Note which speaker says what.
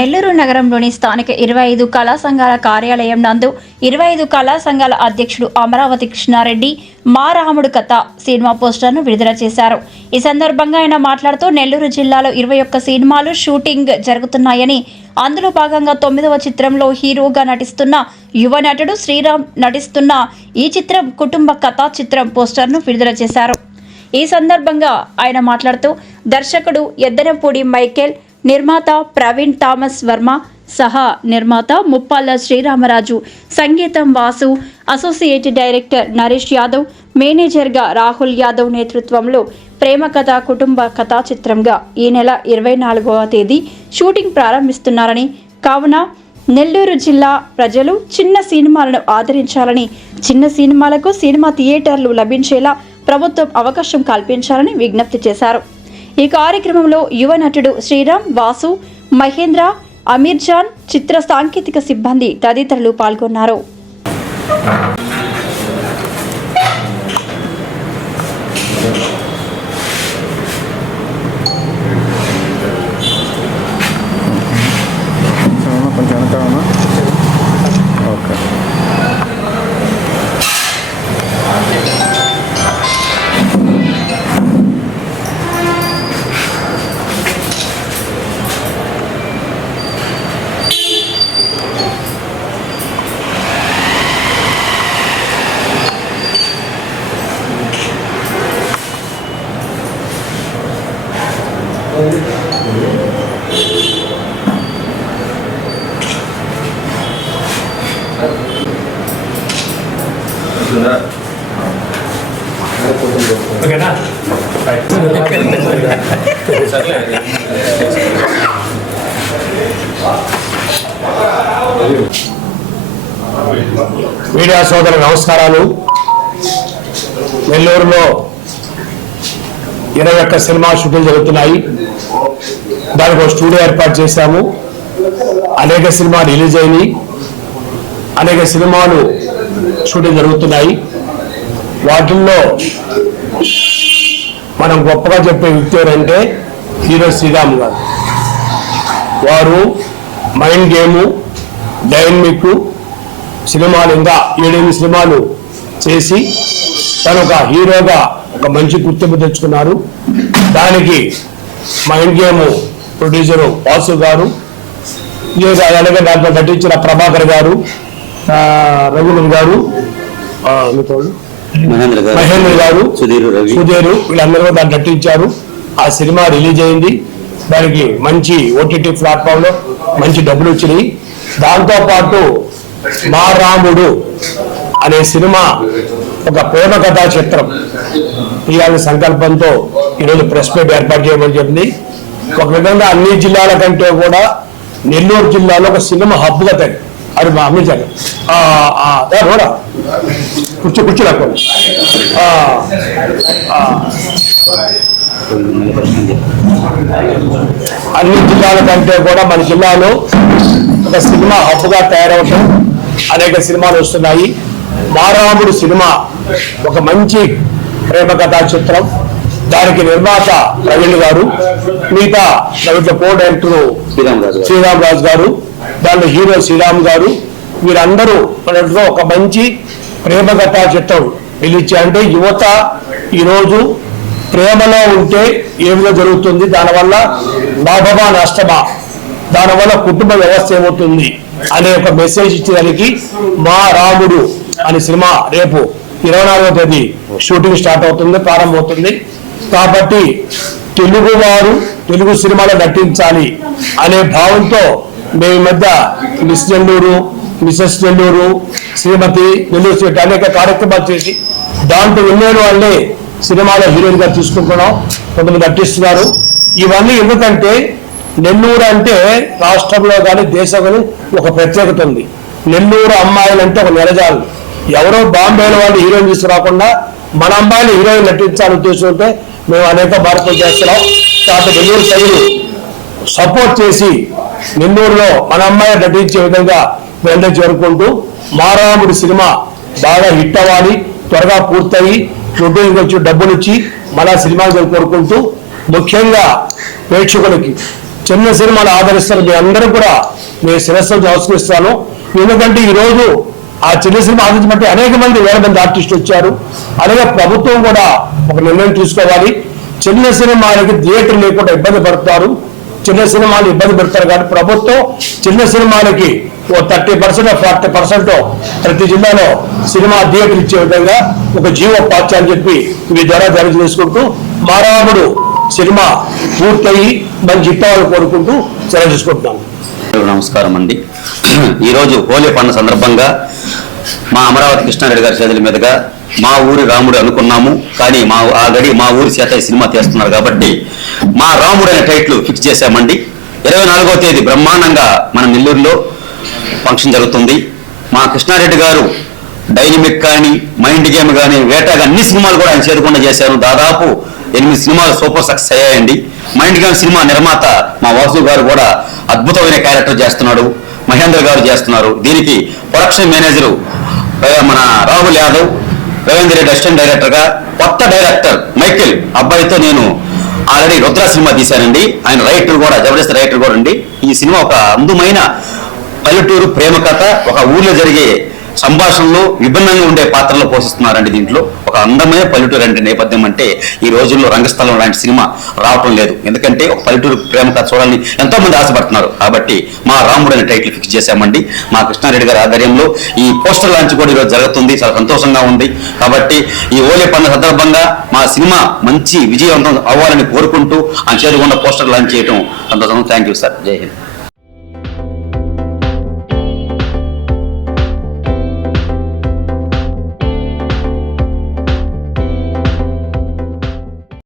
Speaker 1: నెల్లూరు నగరంలోని స్థానిక ఇరవై ఐదు కళా సంఘాల కార్యాలయం నందు ఇరవై ఐదు కళా సంఘాల అధ్యక్షుడు అమరావతి కృష్ణారెడ్డి మా రాముడు కథ సినిమా పోస్టర్ను విడుదల చేశారు. ఈ సందర్భంగా ఆయన మాట్లాడుతూ నెల్లూరు జిల్లాలో ఇరవై ఒక్క సినిమాలు షూటింగ్ జరుగుతున్నాయని అందులో భాగంగా తొమ్మిదవ చిత్రంలో హీరోగా నటిస్తున్న యువ నటుడు శ్రీరామ్ నటిస్తున్న ఈ చిత్రం కుటుంబ కథా చిత్రం పోస్టర్ను విడుదల చేశారు. ఈ సందర్భంగా ఆయన మాట్లాడుతూ దర్శకుడు ఎద్దనపూడి మైకేల్ నిర్మాత ప్రవీణ్ థామస్ వర్మ సహా నిర్మాత ముప్పాల శ్రీరామరాజు సంగీతం వాసు అసోసియేట్ డైరెక్టర్ నరేష్ యాదవ్ మేనేజర్గా రాహుల్ యాదవ్ నేతృత్వంలో ప్రేమ కథ కుటుంబ కథా చిత్రంగా ఈ నెల ఇరవై నాలుగవ తేదీ షూటింగ్ ప్రారంభిస్తున్నారని కావున నెల్లూరు జిల్లా ప్రజలు చిన్న సినిమాలను ఆదరించాలని చిన్న సినిమాలకు సినిమా థియేటర్లు లభించేలా ప్రభుత్వం అవకాశం కల్పించాలని విజ్ఞప్తి చేశారు. ఈ కార్యక్రమంలో యువ నటుడు శ్రీరామ్ వాసు మహేంద్ర అమీర్ జాన్ చిత్ర సాంకేతిక సిబ్బంది తదితరులు పాల్గొన్నారు.
Speaker 2: ఓకేనా? మీడియా సోదరు నమస్కారాలు. నెల్లూరులో ఇరవై ఒక్క సినిమా షూటింగ్ జరుగుతున్నాయి. దానికి ఒక స్టూడియో ఏర్పాటు చేశాము. అనేక సినిమా రిలీజ్ అయినాయి. అనేక సినిమాలు షూటింగ్ జరుగుతున్నాయి. వాటిల్లో మనం గొప్పగా చెప్పే వ్యక్తి ఎవరంటే హీరో శ్రీరామ్ గారు. వారు మైండ్ గేము డైనమిక్ సినిమాలు ఇంకా ఏడెనిమిది సినిమాలు చేసి తను ఒక హీరోగా ఒక మంచి గుర్తింపు తెచ్చుకున్నారు. దానికి మైండ్ గేమ్ ప్రొడ్యూసరు వాసు గారు ఇదే అలాగే దాంట్లో నటించిన ప్రభాకర్ గారు ఆ, రఘునాథ్ గారు?
Speaker 3: మహేంద్ర గారు
Speaker 2: మహేంద్ర గారు
Speaker 3: సుధీర్ రవి.
Speaker 2: సుధీర్ వీళ్ళందరూ కూడా దాన్ని నటించారు ఆ సినిమా రిలీజ్ అయింది. దానికి మంచి ఓటీటీ ప్లాట్ఫామ్లో మంచి డబ్బులు వచ్చినాయి. దాంతో పాటు మా రాముడు అనే సినిమా ఒక ప్రేమ కథా చిత్రం. తీయాలని సంకల్పంతో ఈరోజు ప్రెస్ మీట్ ఏర్పాటు చేయమని చెప్పింది. ఒక విధంగా అన్ని జిల్లాల కంటే కూడా నెల్లూరు జిల్లాలో ఒక సినిమా హబ్గా తగ్గి అది మా అమ్మించారు కూడా కుర్చీ కూర్చోలేకపో అన్ని జిల్లాల కంటే కూడా మన జిల్లాలో ఒక సినిమా హబ్గా తయారవటం అనేక సినిమాలు వస్తున్నాయి. మారాముడు సినిమా ఒక మంచి ప్రేమ కథా చిత్రం. దానికి నిర్మాత ప్రవీణ్ గారు మిగతా దాంట్లో కో డైరెక్టర్
Speaker 3: శ్రీరామ్ రాజు గారు
Speaker 2: దాంట్లో హీరో శ్రీరామ్ గారు వీరందరూ మనలో ఒక మంచి ప్రేమ కథా చిత్రం పిలిచి అంటే యువత ఈరోజు ప్రేమలో ఉంటే ఏమిగా జరుగుతుంది దానివల్ల లాభమా నష్టమా? దానివల్ల కుటుంబ వ్యవస్థ ఏమవుతుంది అనే ఒక మెసేజ్ ఇచ్చేదానికి మా రాముడు అనే సినిమా రేపు ఇరవై నాలుగో తేదీ షూటింగ్ స్టార్ట్ అవుతుంది ప్రారంభమవుతుంది. కాబట్టి తెలుగు వారు తెలుగు సినిమాలో నటించాలి అనే భావంతో మేము మధ్య మిస్ నెల్లూరు మిసెస్ నెల్లూరు శ్రీమతి నెల్లూరు శ్రీమతి అనేక కార్యక్రమాలు చేసి దాంట్లో విన్న వాళ్ళే సినిమాలో హీరోయిన్గా తీసుకుంటున్నాం కొంతమంది నటిస్తున్నారు. ఇవన్నీ ఎందుకంటే నెల్లూరు అంటే రాష్ట్రంలో కానీ దేశం కానీ ఒక ప్రత్యేకత ఉంది. నెల్లూరు అమ్మాయిలు అంటే ఒక నిరజాలు ఎవరో బాంబేలో వాళ్ళు హీరోయిన్ తీసుకురాకుండా మన అమ్మాయిలు హీరోయిన్ నటించాలని ఉద్దేశంతో మేము అనేక మార్పులు చేస్తున్నాం. కాబట్టి నెల్లూరు ప్రజలు సపోర్ట్ చేసి నెల్లూరులో మన అమ్మాయి నటించే విధంగా మేము చేరుకుంటూ మారాముడి సినిమా బాగా హిట్ అవ్వాలి త్వరగా పూర్తయి షూటింగ్ వచ్చి డబ్బులు ఇచ్చి మళ్ళా సినిమాలు కోరుకుంటూ ముఖ్యంగా ప్రేక్షకులకి చిన్న సినిమాలు ఆదరిస్తారు మీ అందరూ కూడా మీ శిరస్సు నమస్కరిస్తాను ఎందుకంటే ఈరోజు ఆ చిన్న సినిమా ఆదరించబట్టి అనేక మంది వేల మంది ఆర్టిస్టులు వచ్చారు. అలాగే ప్రభుత్వం కూడా ఒక నిర్ణయం తీసుకోవాలి. చిన్న సినిమాలకి థియేటర్ లేకుండా ఇబ్బంది పడతారు. చిన్న సినిమాలు ఇబ్బంది పెడతారు కాబట్టి ప్రభుత్వం చిన్న సినిమాలకి ఓ థర్టీ పర్సెంట్ ఫార్టీ పర్సెంట్ ప్రతి జిల్లాలో సినిమా థియేటర్ ఇచ్చే విధంగా ఒక జీవో పార్టీ అని చెప్పి మీ ద్వారా జారీ చేసుకుంటూ మారాముడు సినిమా పూర్తయి మంచి హిట్ కోరుకుంటూ సెలవు చేసుకుంటున్నాను
Speaker 3: నమస్కారం అండి. ఈరోజు హోలీ పండుగ సందర్భంగా మా అమరావతి కృష్ణారెడ్డి గారి చేతుల మీదుగా మా ఊరి రాముడు అనుకున్నాము కానీ మా ఆల్రెడీ మా ఊరి చేత ఈ సినిమా తీస్తున్నారు కాబట్టి మా రాముడు అనే టైటిల్ ఫిక్స్ చేశామండి. ఇరవై నాలుగో తేదీ బ్రహ్మాండంగా మన నెల్లూరులో ఫంక్షన్ జరుగుతుంది. మా కృష్ణారెడ్డి గారు డైనమిక్ కానీ మైండ్ గేమ్ కానీ వేట అన్ని సినిమాలు కూడా ఆయన చేరుకుండా చేశారు. దాదాపు ఎనిమిది సినిమాలు సూపర్ సక్సెస్ అయ్యాయండి. మైండ్ గేమ్ సినిమా నిర్మాత మా వాసు గారు కూడా అద్భుతమైన క్యారెక్టర్ చేస్తున్నాడు. మహేంద్ర గారు చేస్తున్నారు. దీనికి ప్రొడక్షన్ మేనేజరు మన రాహుల్ యాదవ్ రవీంద్ర రెడ్డి అసిస్టెంట్ డైరెక్టర్గా కొత్త డైరెక్టర్ మైకేల్ అబ్బాయితో నేను ఆల్రెడీ రుద్ర సినిమా తీశానండి. ఆయన రైటర్ కూడా జబర్దస్త్ రైటర్ కూడా అండి. ఈ సినిమా ఒక అందమైన పల్లెటూరు ప్రేమ కథ ఒక ఊర్లో జరిగే సంభాషణలో విభిన్నంగా ఉండే పాత్రలు పోషిస్తున్నారండి దీంట్లో. ఒక అందమైన పల్లెటూరు అంటే నేపథ్యం అంటే ఈ రోజుల్లో రంగస్థలం లాంటి సినిమా రావటం లేదు. ఎందుకంటే ఒక పల్లెటూరు ప్రేమ కథ చూడాలని ఎంతో మంది ఆశపడుతున్నారు. కాబట్టి మా రాముడు అనే టైటిల్ ఫిక్స్ చేశామండి. మా కృష్ణారెడ్డి గారి ఆధ్వర్యంలో ఈ పోస్టర్ లాంచ్ కూడా ఈరోజు జరుగుతుంది. చాలా సంతోషంగా ఉంది. కాబట్టి ఈ ఓలే పండుగ సందర్భంగా మా సినిమా మంచి విజయవంతం అవ్వాలని కోరుకుంటూ ఆ చేరుకున్న పోస్టర్ లాంచ్ చేయడం సంతోషం. థ్యాంక్ యూ సార్ జై హింద్.